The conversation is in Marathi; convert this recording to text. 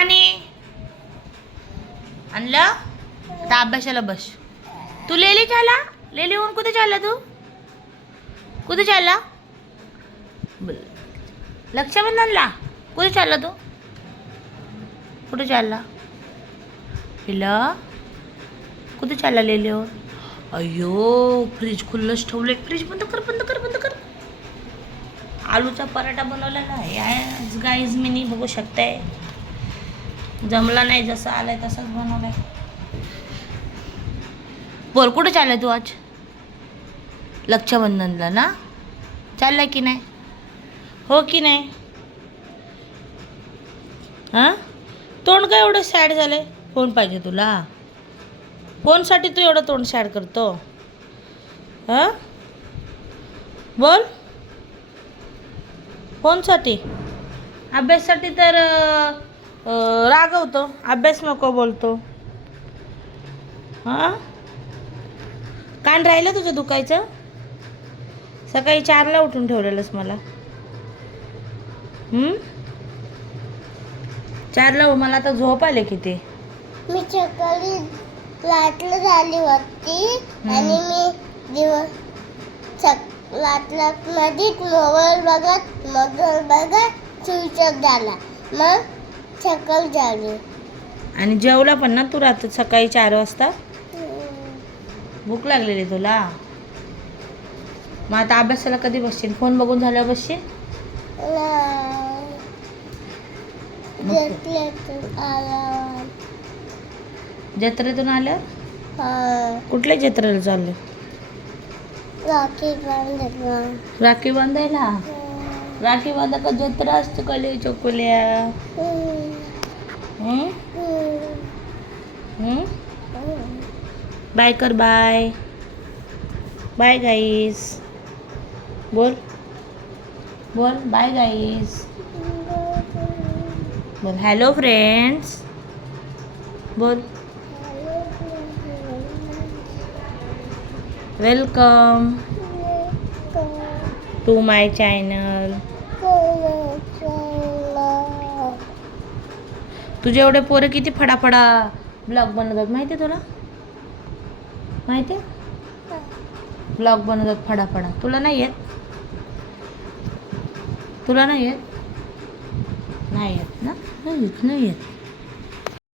पाणी आणलं. आता अभ्यासाला बस. तू लेली चाला लेली होऊन कुठे चालला तू? कुठे चालला? रक्षाबंधनला कुठे चालला तू? कुठे चालला पिला? कुठे चालला लेलीवर? अय्यो फ्रीज खुल्लंच ठेवलं. फ्रीज बंद कर बंद कर बंद कर. आलूचा पराठा बनवलेला आहे गाईज. मी बघू शकताय. जमला नाही, जसं आलाय तसंच बनवलाय. बोल कुठे चाललाय तू आज? रक्षाबंधनला ना चाललाय की नाही? हो की नाही? हां तोंड काय एवढं सॅड झालंय? फोन पाहिजे तुला? फोनसाठी तू एवढं तोंड सॅड करतो? हां बोल. फोनसाठी? अभ्याससाठी तर रागवतो, अभ्यास नको बोलतो. हां कान राहिलं तुझं दुखायचं? सकाळी 4ला उठून ठेवलेलंस मला. 4ला मला आता झोप आले किती. मी सकाळी लाटला झाली होती आणि मी मध्ये मोबाईल बघत स्विच ऑफ झाला. मग सकाळ झाली. आणि जेवला पण ना तू रात्री सकाळी 4 वाजता? भूक लागलेली तुला? मग आता अभ्यासाला कधी बसशील? फोन बघून झाल्यावर बसशील? जत्रेतून आल्यावर? कुठल्या जत्रेला चालले? राखी बांधायला? राखी बांधा का जत्रा असतो कले चोकुल्या? बाय कर. बाय बाय गाईस. बोल बोल बाय गाईस. बोल हॅलो फ्रेंड्स. बोल वेलकम टू माय चॅनल. तुझे एवढे पोरं किती फडाफडा ब्लॉग बनवतात माहिती आहे तुला? माहिती आहे? ब्लॉग बनवतात फडाफडा. तुला नाही येत? तुला नाही येत? नाही येत ना? नाही येत.